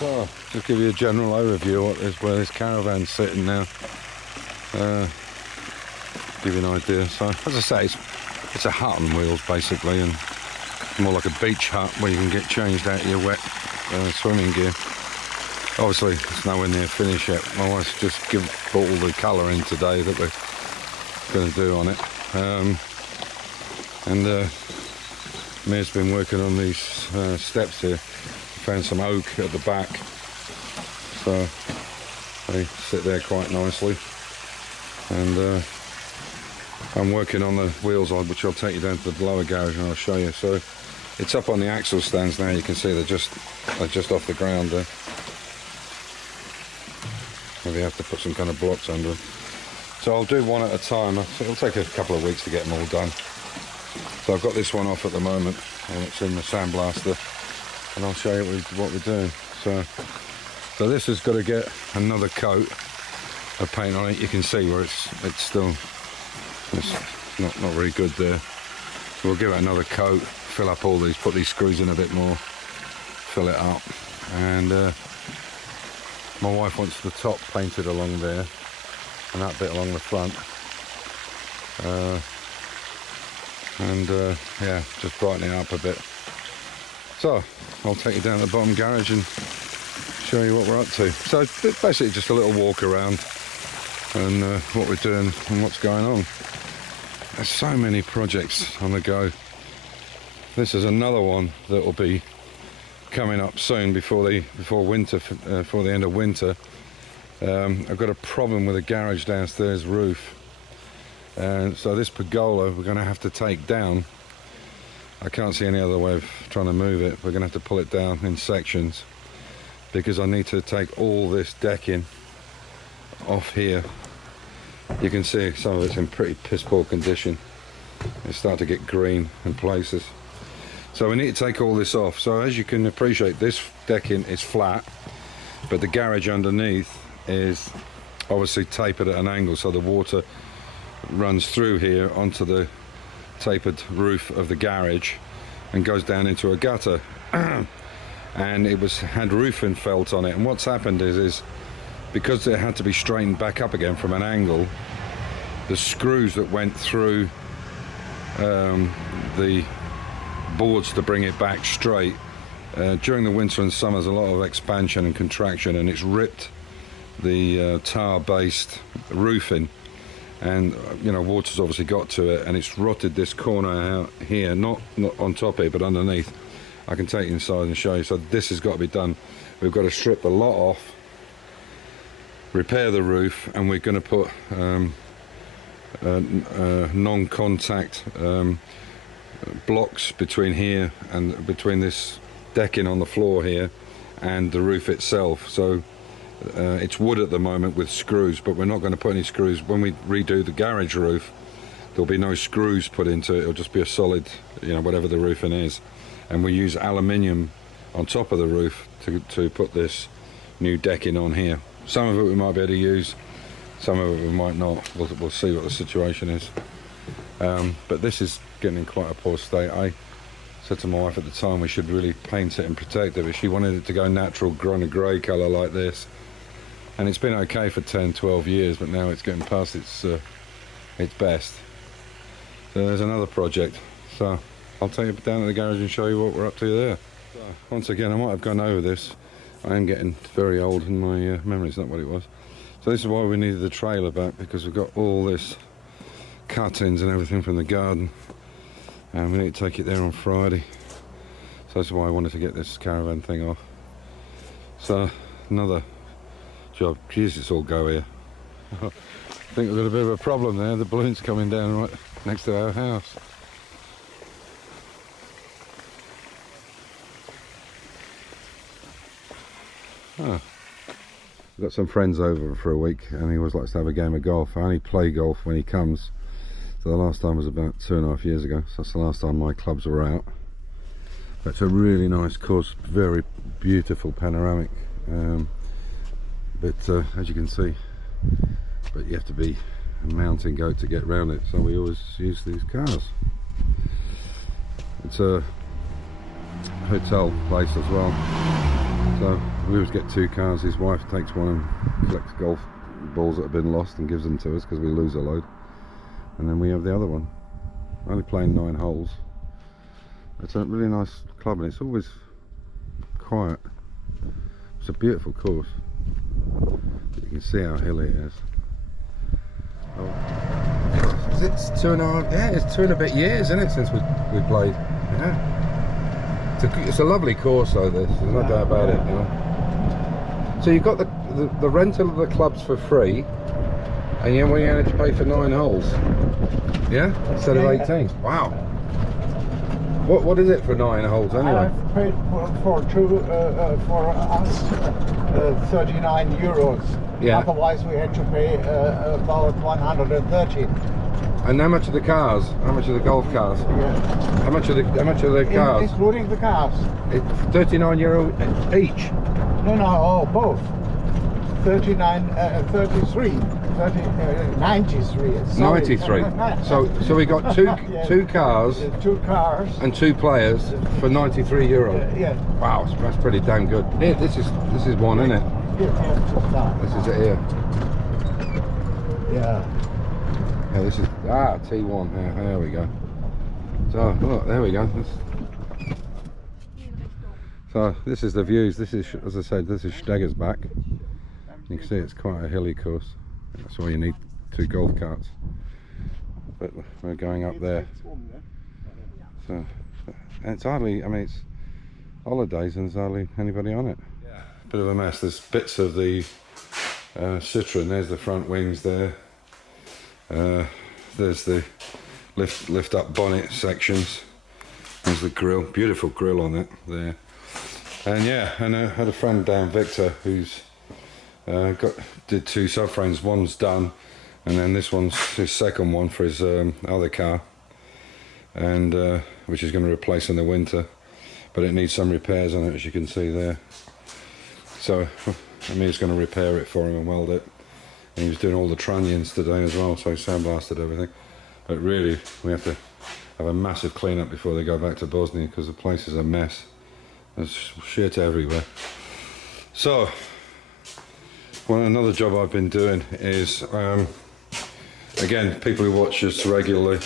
So, just give you a general overview of what is where this caravan's sitting now. Give you an idea. So, as I say, it's a hut on wheels basically, and more like a beach hut where you can get changed out of your wet swimming gear. Obviously, it's nowhere near finished yet. My wife's just brought all the colour in today that we're going to do on it. Mia's been working on these steps here. Found some oak at the back, so they sit there quite nicely. And I'm working on the wheels, which I'll take you down to the lower garage and I'll show you. So it's up on the axle stands now. You can see they're just off the ground there. Maybe have to put some kind of blocks under them. So I'll do one at a time. It'll take a couple of weeks to get them all done. So I've got this one off at the moment, and it's in the sandblaster, and I'll show you what we're doing. So this has got to get another coat of paint on it. You can see where it's still not very good there. So we'll give it another coat, fill up all these, put these screws in a bit more, fill it up, and my wife wants the top painted along there and that bit along the front. Yeah, just brighten it up a bit. So I'll take you down to the bottom garage and show you what we're up to. So basically just a little walk around and what we're doing and what's going on. There's so many projects on the go. This is another one that will be coming up soon before the end of winter. I've got a problem with the garage downstairs roof. And so this pergola we're going to have to take down. I can't see any other way of trying to move it. We're going to have to pull it down in sections because I need to take all this decking off here. You can see some of it's in pretty piss poor condition. It's starting to get green in places. So we need to take all this off. So as you can appreciate, this decking is flat, but the garage underneath is obviously tapered at an angle, so the water runs through here onto the tapered roof of the garage and goes down into a gutter. And it had roofing felt on it, and what's happened is because it had to be straightened back up again from an angle, the screws that went through the boards to bring it back straight, during the winter and summer there's a lot of expansion and contraction, and it's ripped the tar based roofing, and water's obviously got to it, and it's rotted this corner out here, not on top here but underneath. I can take you inside and show you. So this has got to be done. We've got to strip the lot off, repair the roof, and we're going to put non-contact blocks between here and between this decking on the floor here and the roof itself. So it's wood at the moment with screws, but we're not going to put any screws. When we redo the garage roof, there'll be no screws put into it. It'll just be a solid, whatever the roofing is. And we use aluminium on top of the roof to put this new decking on here. Some of it we might be able to use, some of it we might not. We'll see what the situation is. But this is getting in quite a poor state. I said to my wife at the time we should really paint it and protect it, but she wanted it to go natural grey colour like this. And it's been okay for 10-12 years, but now it's getting past its best. So there's another project. So I'll take you down to the garage and show you what we're up to there. So once again, I might have gone over this. I am getting very old and my memory's not what it was. So this is why we needed the trailer back, because we've got all this cuttings and everything from the garden, and we need to take it there on Friday. So that's why I wanted to get this caravan thing off. So another job. Jeez, it's all go here. I think we've got a bit of a problem there. The balloon's coming down right next to our house. I've got some friends over for a week, and he always likes to have a game of golf. I only play golf when he comes. So the last time was about 2.5 years ago. So that's the last time my clubs were out. But it's a really nice course, very beautiful panoramic. As you can see, but you have to be a mountain goat to get around it. So we always use these cars. It's a hotel place as well. So we always get 2 cars. His wife takes one and collects golf balls that have been lost and gives them to us because we lose a load. And then we have the other one. Only playing 9 holes. It's a really nice club and it's always quiet. It's a beautiful course. You can see how hilly it is. Oh. It's 2.5, yeah, it's 2 and a bit years, isn't it, since we played. Yeah. It's a lovely course though, this, there's no doubt about it, you know. So you've got the rental of the clubs for free, and you only had to pay for 9 holes. Yeah? Instead of 18. Wow. What is it for 9 holes anyway? I've paid for us 39 euros. Yeah. Otherwise we had to pay about 130. And how much are the cars? How much are the golf cars? Yeah. How much are the cars? Including the cars. It's €39 each. No, both. 39, 33, 93. Sorry. 93. So we got two cars 2 cars and 2 players for €93. Yeah. Wow, that's pretty damn good. Here, this is one, isn't it? This is it here. Yeah. Yeah, this is T1. Yeah, there we go. So look, there we go. So this is the views. This is, as I said, this is Steggers back. You can see it's quite a hilly course. That's why you need 2 golf carts. But we're going up there. So and it's hardly, I mean, it's holidays and there's hardly anybody on it. Yeah. Bit of a mess. There's bits of the Citroen. There's the front wings there. There's the lift up bonnet sections. There's the grille. Beautiful grille on it there. And yeah, and I had a friend down, Victor, who's did 2 subframes. One's done, and then this one's his second one for his other car, and which is going to replace in the winter, but it needs some repairs on it, as you can see there. So I mean, he's going to repair it for him and weld it, and he was doing all the trunnions today as well, so he sandblasted everything. But really, we have to have a massive clean up before they go back to Bosnia, because the place is a mess. There's shit everywhere. So another job I've been doing is, again, people who watch us regularly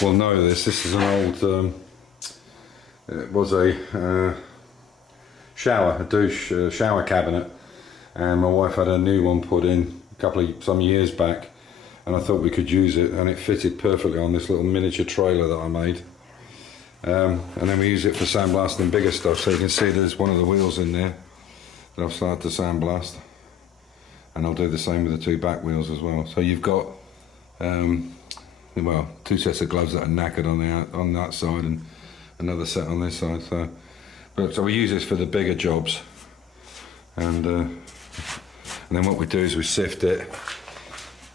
will know this. This is an old, it was a douche shower cabinet, and my wife had a new one put in some years back, and I thought we could use it, and it fitted perfectly on this little miniature trailer that I made. And then we use it for sandblasting bigger stuff. So you can see there's one of the wheels in there that I've started to sandblast. And I'll do the same with the 2 back wheels as well. So you've got, well, 2 sets of gloves that are knackered on that side, and another set on this side. So we use this for the bigger jobs, and then what we do is we sift it,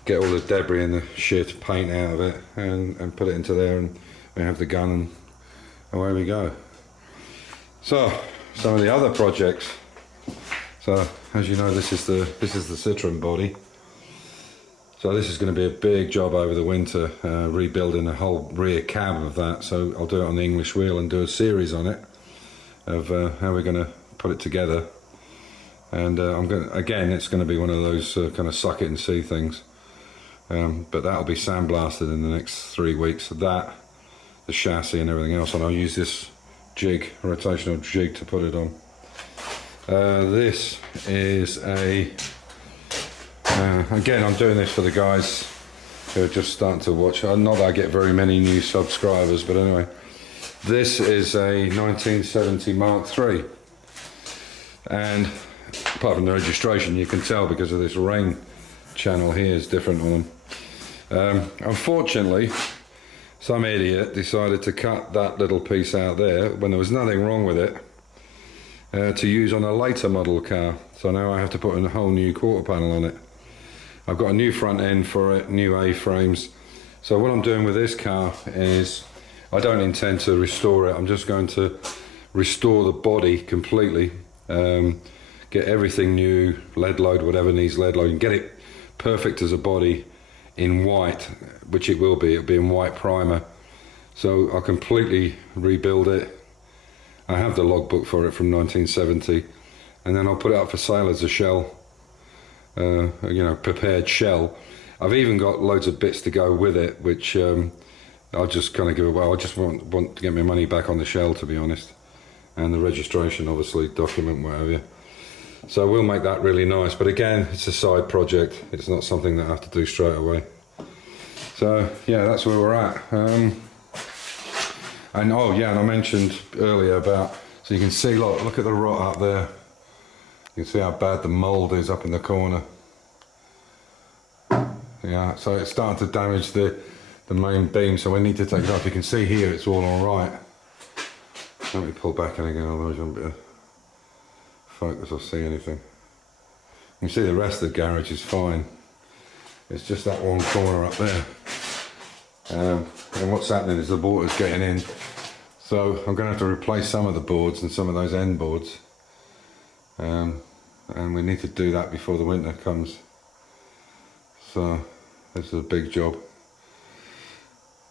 get all the debris and the shit paint out of it, and put it into there, and we have the gun, and away we go. So some of the other projects. So as you know, this is the Citroen body. So this is going to be a big job over the winter, rebuilding the whole rear cab of that. So I'll do it on the English wheel and do a series on it of how we're going to put it together. And it's going to be one of those kind of suck it and see things. But that'll be sandblasted in the next 3 weeks. So that, the chassis and everything else, and I'll use this jig, rotational jig, to put it on. This is again, I'm doing this for the guys who are just starting to watch. Not that I get very many new subscribers, but anyway, this is a 1970 Mark III, and apart from the registration, you can tell because of this rain channel here is different on them. Unfortunately, some idiot decided to cut that little piece out there when there was nothing wrong with it, to use on a later model car. So now I have to put in a whole new quarter panel on it. I've got a new front end for it, new A-frames. So what I'm doing with this car is, I don't intend to restore it. I'm just going to restore the body completely, get everything new, lead load, whatever needs lead load, and get it perfect as a body in white, which it will be. It'll be in white primer. So I'll completely rebuild it. I have the logbook for it from 1970, and then I'll put it up for sale as a shell, you know, prepared shell. I've even got loads of bits to go with it, which I'll just kind of give away. I just want to get my money back on the shell, to be honest, and the registration, obviously, document, whatever. So we'll make that really nice, but again, it's a side project. It's not something that I have to do straight away. So yeah, that's where we're at. And oh yeah, and I mentioned earlier about, so you can see, look at the rot up there. You can see how bad the mould is up in the corner. Yeah, so it's starting to damage the main beam, so we need to take it off. You can see here it's all alright. Let me pull back in again, otherwise I'm a bit of focus or see anything. You can see the rest of the garage is fine. It's just that one corner up there. And what's happening is the water's getting in. So I'm going to have to replace some of the boards and some of those end boards. And we need to do that before the winter comes. So this is a big job.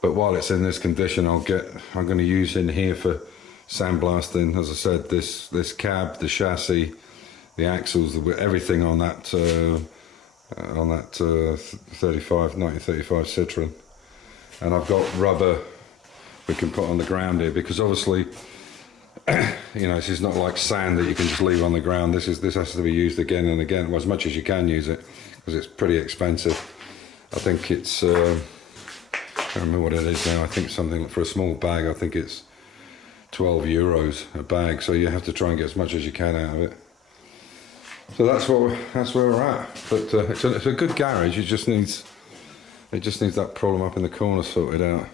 But while it's in this condition, I'm going to use in here for sandblasting, as I said, this cab, the chassis, the axles, everything on that 1935 Citroen. And I've got rubber we can put on the ground here, because obviously, you know, this is not like sand that you can just leave on the ground. This has to be used again and again, well, as much as you can use it, because it's pretty expensive. I think it's I can't remember what it is now. I think something for a small bag, I think it's 12 euros a bag, so you have to try and get as much as you can out of it. So that's where we're at. But it's a good garage. It just needs that problem up in the corner sorted out,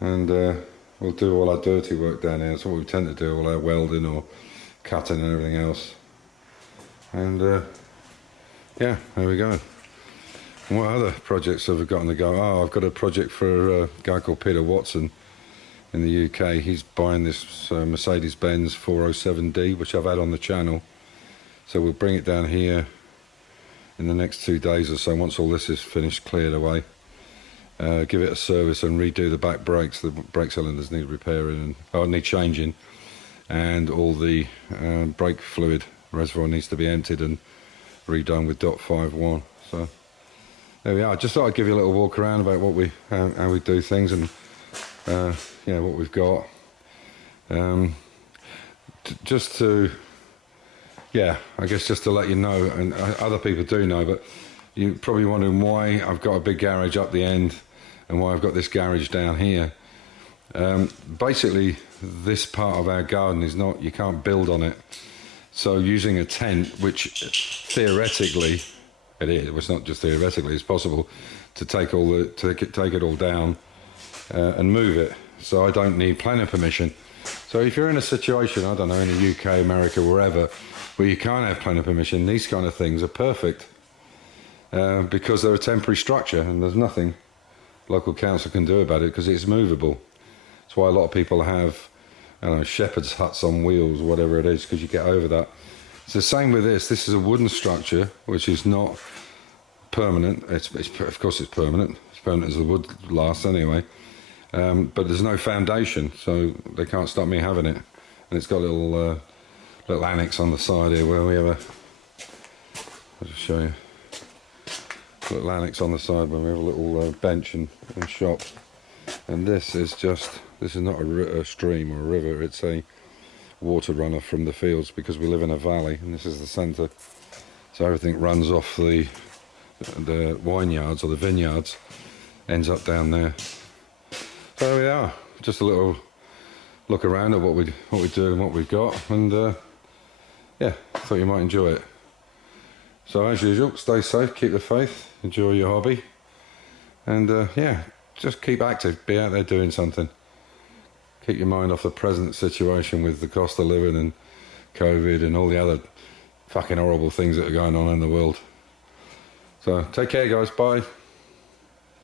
and we'll do all our dirty work down here. That's what we tend to do, all our welding or cutting and everything else. And yeah, there we go. And what other projects have we got on the go? Oh, I've got a project for a guy called Peter Watson in the UK. He's buying this Mercedes-Benz 407D, which I've had on the channel. So we'll bring it down here in the next 2 days or so, once all this is finished, cleared away. Give it a service and redo the back brakes. The brake cylinders need repairing and need changing, and all the brake fluid reservoir needs to be emptied and redone with .51. So there we are. I just thought I'd give you a little walk around about what how we do things, and yeah, what we've got. Just to, yeah, I guess just to let you know, and other people do know, but you're probably wondering why I've got a big garage up the end and why I've got this garage down here. Basically, this part of our garden is not, you can't build on it. So using a tent, which theoretically it is, well, it's not just theoretically, it's possible to take it all down and move it. So I don't need planning permission. So if you're in a situation, I don't know, in the UK, America, wherever, where you can't have planning permission, these kind of things are perfect, because they're a temporary structure and there's nothing local council can do about it because it's movable. That's why a lot of people have, I don't know, shepherd's huts on wheels, whatever it is, because you get over that. It's the same with this. This is a wooden structure which is not permanent. It's of course it's permanent. It's permanent as the wood lasts anyway. But there's no foundation, so they can't stop me having it. And it's got a little annex on the side here where we have I'll just show you. A little annex on the side where we have a little bench and shop. And this is not a stream or a river, it's a water runner from the fields, because we live in a valley and this is the centre. So everything runs off the vineyards or the vineyards, ends up down there. So there we are, just a little look around at what we do and what we've got, and yeah, thought you might enjoy it. So as usual, stay safe, keep the faith, enjoy your hobby, and yeah, just keep active, be out there doing something. Keep your mind off the present situation with the cost of living and COVID and all the other fucking horrible things that are going on in the world. So take care guys, bye.